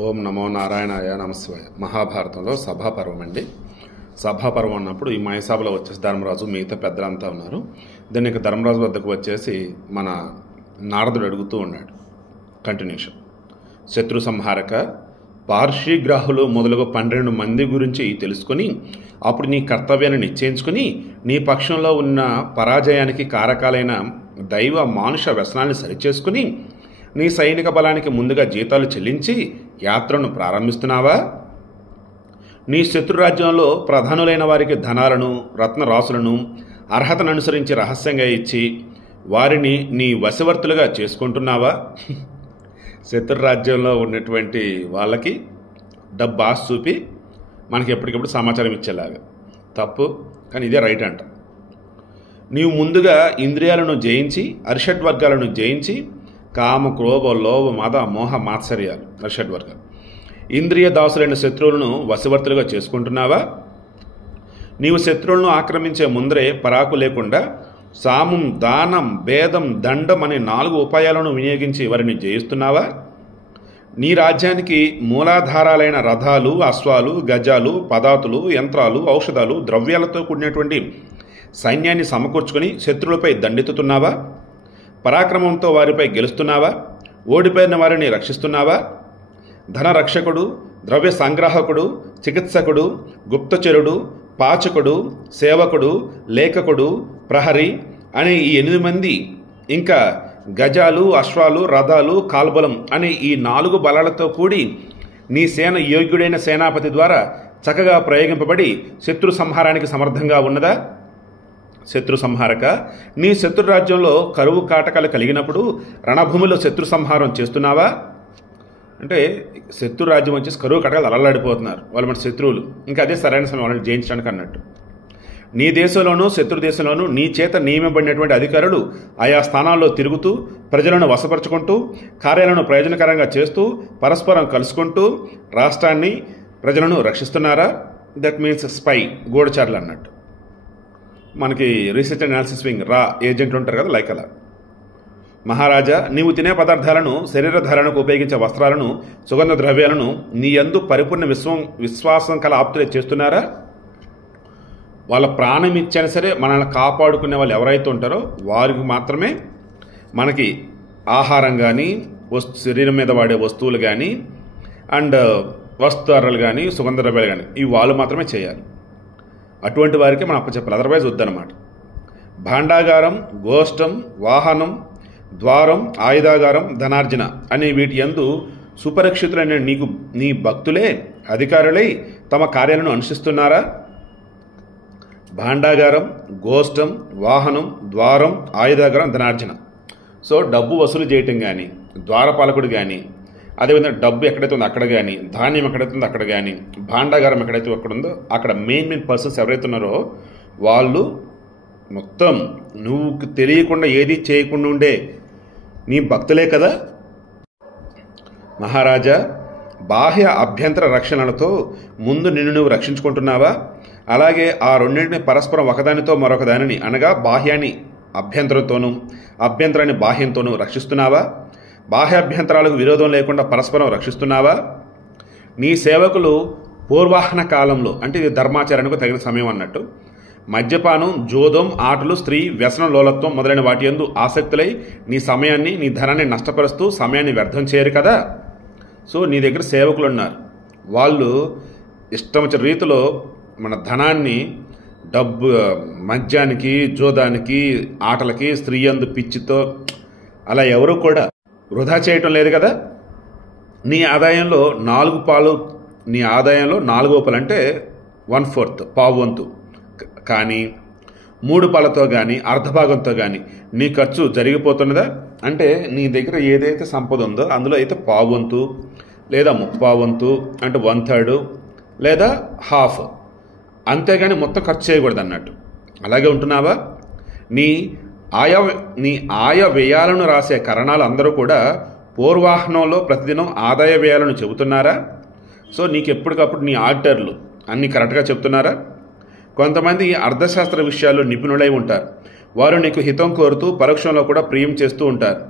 ఓం నమో నారాయణాయ నమస్వాయ. మహాభారతంలో సభాపర్వం అండి. సభాపర్వం అన్నప్పుడు ఈ మయసభలో వచ్చేసి ధర్మరాజు మిగతా పెద్దలంతా ఉన్నారు. దీనికి ధర్మరాజు వద్దకు వచ్చేసి మన నారదుడు అడుగుతూ ఉన్నాడు. కంటిన్యూషన్. శత్రు సంహారక, పార్శ్వగ్రాహులు మొదలుగా 12 మంది గురించి తెలుసుకొని అప్పుడు నీ కర్తవ్యాన్ని నిశ్చయించుకుని నీ పక్షంలో ఉన్న పరాజయానికి కారకాలైన దైవ మానుష వ్యసనాన్ని సరిచేసుకుని నీ సైనిక బలానికి ముందుగా జీతాలు చెల్లించి యాత్రను ప్రారంభిస్తున్నావా? నీ శత్రురాజ్యంలో ప్రధానులైన వారికి ధనాలను రత్నరాసులను అర్హతను అనుసరించి రహస్యంగా ఇచ్చి వారిని నీ వశవర్తులుగా చేసుకుంటున్నావా? శత్రురాజ్యంలో ఉన్నటువంటి వాళ్ళకి డబ్బు ఆశ చూపి మనకి ఎప్పటికప్పుడు సమాచారం ఇచ్చేలాగా. తప్పు, కానీ ఇదే రైట్ అంట. నీవు ముందుగా ఇంద్రియాలను జయించి అరిషడ్వర్గాలను జయించి కామ, క్రోధ, లోభ, మద, మోహ, మాత్సర్యాలు అరిషడ్వర్గాలు ఇంద్రియ దాసులైన శత్రువులను వశవర్తులుగా చేసుకుంటున్నావా? నీవు శత్రువులను ఆక్రమించే ముందరే పరాకు లేకుండా సామం, దానం, భేదం, దండం అనే 4 ఉపాయాలను వినియోగించి వారిని జయిస్తున్నావా? నీ రాజ్యానికి మూలాధారాలైన రథాలు, అశ్వాలు, గజాలు, పదాతులు, యంత్రాలు, ఔషధాలు, ద్రవ్యాలతో కూడినటువంటి సైన్యాన్ని సమకూర్చుకొని శత్రువులపై దండెత్తుతున్నావా? పరాక్రమంతో వారిపై గెలుస్తున్నావా? ఓడిపోయిన వారిని రక్షిస్తున్నావా? ధనరక్షకుడు, ద్రవ్య సంగ్రాహకుడు, చికిత్సకుడు, గుప్తచరుడు, పాచకుడు, సేవకుడు, లేఖకుడు, ప్రహరి అనే ఈ 8 మంది, ఇంకా గజాలు, అశ్వాలు, రథాలు, కాల్బలం అనే ఈ 4 బలాలతో కూడి నీ సేన యోగ్యుడైన సేనాపతి ద్వారా చక్కగా ప్రయోగింపబడి శత్రు సంహారానికి సమర్థంగా ఉన్నదా? శత్రు సంహారక, నీ శత్రు రాజ్యంలో కరువు కాటకాలు కలిగినప్పుడు రణభూమిలో శత్రు సంహారం చేస్తున్నావా? అంటే శత్రు రాజ్యం వచ్చేసి కరువు కాటకాలు అలలాడిపోతున్నారు, వాళ్ళు మన శత్రువులు. ఇంకా అదే సరైన సమయం వాళ్ళని జయించడానికి అన్నట్టు. నీ దేశంలోనూ శత్రు దేశంలోనూ నీ చేత నియమింపబడినటువంటి అధికారులు ఆయా స్థానాల్లో తిరుగుతూ ప్రజలను వశపరుచుకుంటూ కార్యాలను ప్రయోజనకరంగా చేస్తూ పరస్పరం కలుసుకుంటూ రాష్ట్రాన్ని ప్రజలను రక్షిస్తున్నారా? దట్ మీన్స్ స్పై, గూఢచారులు అన్నట్టు. మనకి రీసెర్చ్ అండ్ అనాలిసిస్ వింగ్ రా ఏజెంట్లు ఉంటారు కదా, లైక్ అలా. మహారాజా, నీవు తినే పదార్థాలను, శరీర ధారణకు ఉపయోగించే వస్త్రాలను, సుగంధ ద్రవ్యాలను నీ యందు పరిపూర్ణ విశ్వాసం కల ఆప్తులే చేస్తున్నారా? వాళ్ళ ప్రాణం ఇచ్చైనా సరే మనల్ని కాపాడుకునే వాళ్ళు ఎవరైతే ఉంటారో వారికి మాత్రమే మనకి ఆహారం కానీ, శరీరం మీద వాడే వస్తువులు కానీ, అండ్ వస్తువులు కానీ, సుగంధ ద్రవ్యాలు కానీ ఇవి వాళ్ళు మాత్రమే చేయాలి. అటువంటి వారికి మనం అప్పచెప్పాలి, అదర్వైజ్ వద్దనమాట. భాండాగారం, గోష్టం, వాహనం, ద్వారం, ఆయుధాగారం, ధనార్జన అనే వీటి యందు సుపరిక్షితులైన నీ భక్తులే అధికారులై తమ కార్యాలను అనుష్ఠిస్తున్నారా? భాండాగారం, గోష్టం, వాహనం, ద్వారం, ఆయుధాగారం, ధనార్జన. సో డబ్బు వసూలు చేయటం కానీ, ద్వారపాలకుడు కానీ, అదేవిధంగా డబ్బు ఎక్కడైతే ఉందో అక్కడ కానీ, ధాన్యం ఎక్కడైతే ఉందో అక్కడ కానీ, భాండాగారం ఎక్కడైతే అక్కడ ఉందో అక్కడ మెయిన్ పర్సన్స్ ఎవరైతే ఉన్నారో వాళ్ళు మొత్తం నువ్వు తెలియకుండా ఏది చేయకుండా ఉండే నీ భక్తులే కదా. మహారాజా, బాహ్య అభ్యంతర రక్షణలతో ముందు నిన్ను నువ్వు రక్షించుకుంటున్నావా? అలాగే ఆ రెండింటిని పరస్పరం ఒకదానితో మరొక దానిని, అనగా బాహ్యాన్ని అభ్యంతరంతోనూ అభ్యంతరాన్ని బాహ్యంతోనూ రక్షిస్తున్నావా? బాహ్యాభ్యంతరాలకు విరోధం లేకుండా పరస్పరం రక్షిస్తున్నావా? నీ సేవకులు పూర్వాహన కాలంలో, అంటే ఇది ధర్మాచరణకు తగిన సమయం అన్నట్టు, మద్యపానం, జోదం, ఆటలు, స్త్రీ వ్యసన లోలత్వం మొదలైన వాటి యందు ఆసక్తులై నీ సమయాన్ని, నీ ధనాన్ని నష్టపరుస్తూ సమయాన్ని వ్యర్థం చేయరు కదా. సో నీ దగ్గర సేవకులు ఉన్నారు, వాళ్ళు ఇష్టం వచ్చిన రీతిలో మన ధనాన్ని, డబ్బు, మద్యానికి, జోదానికి, ఆటలకి, స్త్రీ యందు పిచ్చితో అలా ఎవరు కూడా వృధా చేయటం లేదు కదా. నీ ఆదాయంలో 4 పాలు, నీ ఆదాయంలో 4వ పాలు అంటే 1/4, పావువంతు కానీ 3 పాలతో కానీ అర్ధభాగంతో కానీ నీ ఖర్చు జరిగిపోతున్నదా? అంటే నీ దగ్గర ఏదైతే సంపద ఉందో అందులో అయితే పావువంతు లేదా ముప్పావంతు అంటే 1/3 లేదా హాఫ్, అంతేగాని మొత్తం ఖర్చు చేయకూడదు అన్నట్టు. అలాగే ఉంటున్నావా? నీ ఆయా వ్యయాలను రాసే కరణాలు అందరూ కూడా పూర్వాహనంలో ప్రతిదినం ఆదాయ వ్యయాలను చెబుతున్నారా? సో నీకు ఎప్పటికప్పుడు నీ ఆడిటర్లు అన్నీ కరెక్ట్గా చెప్తున్నారా? కొంతమంది అర్థశాస్త్ర విషయాల్లో నిపుణులై ఉంటారు, వారు నీకు హితం కోరుతూ పరోక్షంలో కూడా ప్రియం చేస్తూ ఉంటారు.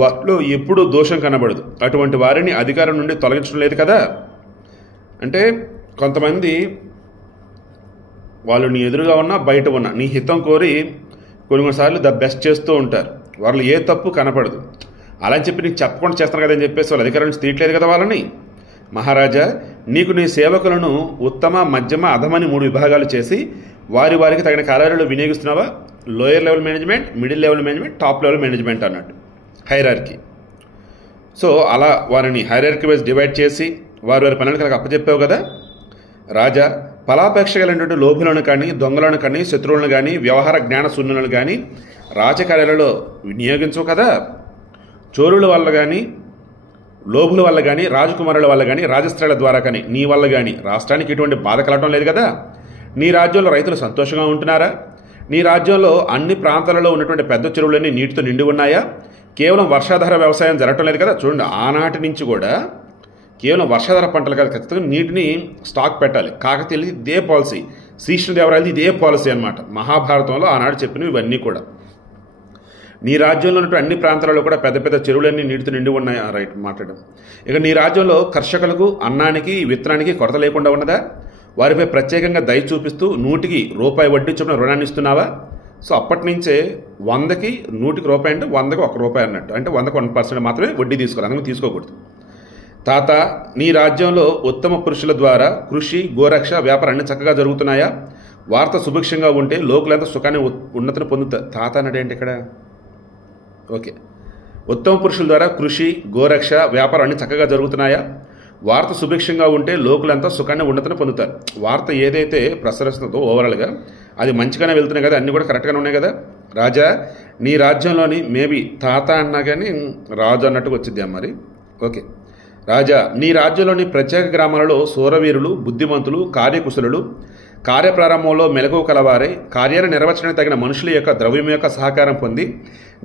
వారిలో ఎప్పుడూ దోషం కనబడదు. అటువంటి వారిని అధికారం నుండి తొలగించడం లేదు కదా. అంటే కొంతమంది వాళ్ళు నీ ఎదురుగా ఉన్నా బయట ఉన్నా నీ హితం కోరి కొన్నిసార్లు ద బెస్ట్ చేస్తూ ఉంటారు. వాళ్ళు ఏ తప్పు కనపడదు. అలా అని చెప్పి నీకు చెప్పకుండా చేస్తాను కదా అని చెప్పేసి వాళ్ళు అధికారం నుంచి తీయట్లేదు కదా వాళ్ళని. మహారాజా, నీకు నీ సేవకులను ఉత్తమ, మధ్యమ, అధమని 3 విభాగాలు చేసి వారికి తగిన కార్యాలయాలు వినియోగిస్తున్నావా? Lower level management, middle level management, top level management అన్నట్టు హైరార్కీ. సో అలా వారిని హైరార్కీ వైజ్ డివైడ్ చేసి వారి పనులకు అప్పచెప్పావు కదా. రాజా, ఫలాపేక్ష కలిగినటువంటి లోభులను కానీ, దొంగలను కానీ, శత్రువులను కానీ, వ్యవహార జ్ఞాన శూన్యులను కానీ రాజకార్యాలలో వినియోగించవు కదా. చోరుల వల్ల కానీ, లోభుల వల్ల కానీ, రాజకుమారుల వల్ల కానీ, రాజస్త్రీల ద్వారా కానీ నీ వల్ల కానీ రాష్ట్రానికి ఎటువంటి బాధ కలగడం లేదు కదా. నీ రాజ్యంలో రైతులు సంతోషంగా ఉంటున్నారా? నీ రాజ్యంలో అన్ని ప్రాంతాలలో ఉన్నటువంటి పెద్ద చెరువులన్నీ నీటితో నిండి ఉన్నాయా? కేవలం వర్షాధార వ్యవసాయం జరగటం లేదు కదా. చూడండి, ఆనాటి నుంచి కూడా కేవలం వర్షాధార పంటలు కాదు, ఖచ్చితంగా నీటిని స్టాక్ పెట్టాలి. కాకతీయులది ఇదే పాలసీ, శ్రీకృష్ణదేవరాయలది ఇదే పాలసీ అనమాట. మహాభారతంలో ఆనాడు చెప్పినవి ఇవన్నీ కూడా. నీ రాజ్యంలో ఉన్నటువంటి అన్ని ప్రాంతాలలో కూడా పెద్ద పెద్ద చెరువులన్నీ నీటితో నిండి ఉన్నాయి. రైట్ మాట్లాడడం. ఇక నీ రాజ్యంలో కర్షకులకు అన్నానికి, విత్తనానికి కొరత లేకుండా ఉన్నదా? వారిపై ప్రత్యేకంగా దయ చూపిస్తూ 100కి రూపాయి వడ్డీ చొప్పున రుణాన్ని ఇస్తున్నావా? సో అప్పటి నుంచే 100కి 100కి రూపాయి అంటే 100కి ₹1 అన్నట్టు. అంటే 100కి 1% మాత్రమే వడ్డీ తీసుకోవాలి, అందుకని తీసుకోకూడదు. తాత, నీ రాజ్యంలో ఉత్తమ పురుషుల ద్వారా కృషి, గోరక్ష, వ్యాపారం అన్ని చక్కగా జరుగుతున్నాయా? వార్త సుభిక్షంగా ఉంటే లోకులంతా సుఖాన్ని, ఉన్నతిని పొందుతారు. తాత అన్నాడేంటి ఇక్కడ? ఓకే, ఉత్తమ పురుషుల ద్వారా కృషి, గోరక్ష, వ్యాపారం అన్ని చక్కగా జరుగుతున్నాయా? వార్త సుభిక్షంగా ఉంటే లోకులంతా సుఖాన్ని, ఉన్నతిని పొందుతారు. వార్త ఏదైతే ప్రసరిస్తుందో ఓవరాల్గా అది మంచిగానే వెళ్తున్నాయి కదా, అన్నీ కూడా కరెక్ట్గానే ఉన్నాయి కదా. రాజా, నీ రాజ్యంలోని మేబీ తాత అన్నా కానీ రాజు అన్నట్టుగా వచ్చిద్దాం మరి. ఓకే, రాజా, నీ రాజ్యంలోని ప్రత్యేక గ్రామాలలో శూరవీరులు, బుద్ధిమంతులు, కార్యకుశలులు, కార్యప్రారంభంలో మెలకువ కలవారై కార్యాన్ని నెరవేర్చడానికి తగిన మనుషుల యొక్క ద్రవ్యం యొక్క సహకారం పొంది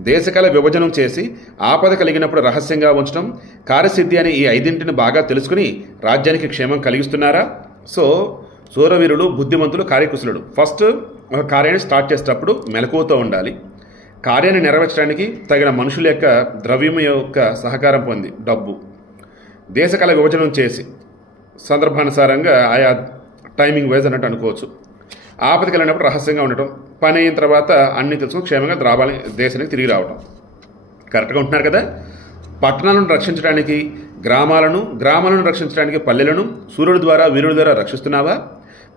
దేశకాల విభజనం చేసి ఆపద కలిగినప్పుడు రహస్యంగా ఉంచడం, కార్యసిద్ధి అని ఈ 5 బాగా తెలుసుకుని రాజ్యానికి క్షేమం కలిగిస్తున్నారా? సో శూరవీరులు, బుద్ధిమంతులు, కార్యకుశలుడు ఫస్ట్ ఒక కార్యాన్ని స్టార్ట్ చేసేటప్పుడు మెలకువతో ఉండాలి. కార్యాన్ని నెరవేర్చడానికి తగిన మనుషుల యొక్క ద్రవ్యం యొక్క సహకారం పొంది డబ్బు, దేశకాల విభజనం చేసి సందర్భానుసారంగా ఆయా టైమింగ్ వైజ్ అన్నట్టు అనుకోవచ్చు. ఆపదకి వెళ్ళినప్పుడు రహస్యంగా ఉండటం, పని అయిన తర్వాత అన్ని తెలుసుకుని క్షేమంగా రావాలి, దేశానికి తిరిగి రావటం. కరెక్ట్గా ఉంటున్నారు కదా. పట్టణాలను రక్షించడానికి గ్రామాలను రక్షించడానికి పల్లెలను సూర్యుడి ద్వారా, వీరుడి ద్వారా రక్షిస్తున్నావా?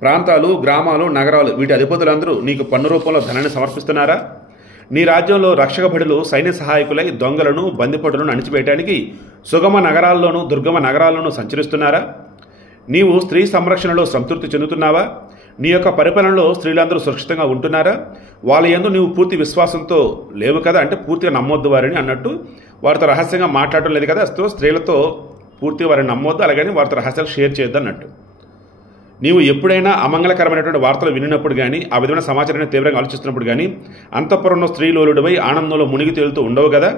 ప్రాంతాలు, గ్రామాలు, నగరాలు వీటి అధిపతులందరూ నీకు పన్ను రూపంలో ధనాన్ని సమర్పిస్తున్నారా? నీ రాజ్యంలో రక్షక భటులు సైన్య సహాయకులై దొంగలను, బందిపోటులను అణిచివేయడానికి సుగమ నగరాల్లోనూ, దుర్గమ నగరాల్లోనూ సంచరిస్తున్నారా? నీవు స్త్రీ సంరక్షణలో సంతృప్తి చెందుతున్నావా? నీ యొక్క పరిపాలనలో స్త్రీలందరూ సురక్షితంగా ఉంటున్నారా? వాళ్ళ యందు నీవు పూర్తి విశ్వాసంతో లేవు కదా, అంటే పూర్తిగా నమ్మొద్దు వారిని అన్నట్టు. వారితో రహస్యంగా మాట్లాడటం లేదు కదా. స్త్రీలతో పూర్తిగా వారిని నమ్మొద్దు, అలాగని వారితో రహస్యాలు షేర్ చేయొద్దు అన్నట్టు. నీవు ఎప్పుడైనా అమంగళకరమైనటువంటి వార్తలు వినినప్పుడు కానీ, ఆ విధమైన సమాచారాన్ని తీవ్రంగా ఆలోచిస్తున్నప్పుడు కానీ అంతఃపురంలో స్త్రీలోలుడిపై ఆనందంలో మునిగి తేలుతూ ఉండవు కదా.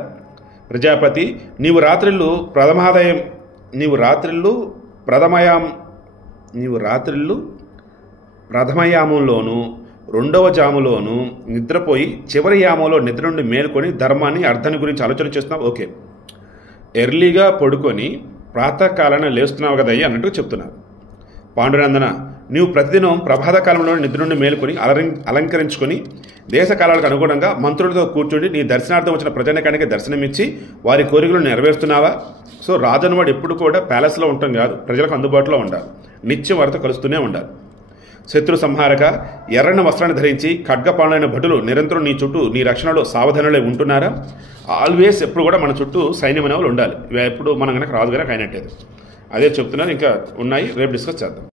ప్రజాపతి, నీవు రాత్రిళ్ళు ప్రథమయామంలోనూ 2వ జాములోనూ నిద్రపోయి చివరి యామంలో నిద్ర నుండి మేలుకొని ధర్మాన్ని, అర్థాన్ని గురించి ఆలోచన చేస్తున్నావు. ఓకే, ఎర్లీగా పడుకొని ప్రాతకాలాన లేస్తున్నావు కదయ్యి అన్నట్టు చెప్తున్నారు. పాండునందన, నీవు ప్రతిదినం ప్రభాత కాలంలో నిద్ర నుండి మేలుకొని అలంకరించుకొని దేశకాలాలకు అనుగుణంగా మంత్రులతో కూర్చుండి నీ దర్శనార్థం వచ్చిన ప్రజానికానికి దర్శనమిచ్చి వారి కోరికలను నెరవేరుస్తున్నావా? సో రాజన్నవాడు ఎప్పుడు కూడా ప్యాలెస్లో ఉండటం కాదు, ప్రజలకు అందుబాటులో ఉండాలి, నిత్యం వారితో కలుస్తూనే ఉండాలి. శత్రు సంహారక, ఎర్రన్న వస్త్రాన్ని ధరించి ఖడ్గపాలైన భటులు నిరంతరం నీ చుట్టూ నీ రక్షణలో సావధానులై ఉంటున్నారా? ఆల్వేస్ ఎప్పుడు కూడా మన చుట్టూ సైన్యం అనే వాళ్ళు ఉండాలి. ఎప్పుడు మనం కనుక రాజు కనుక అయినట్టేది. అదే చెప్తున్నారు. ఇంకా ఉన్నాయి, రేపు డిస్కస్ చేద్దాం.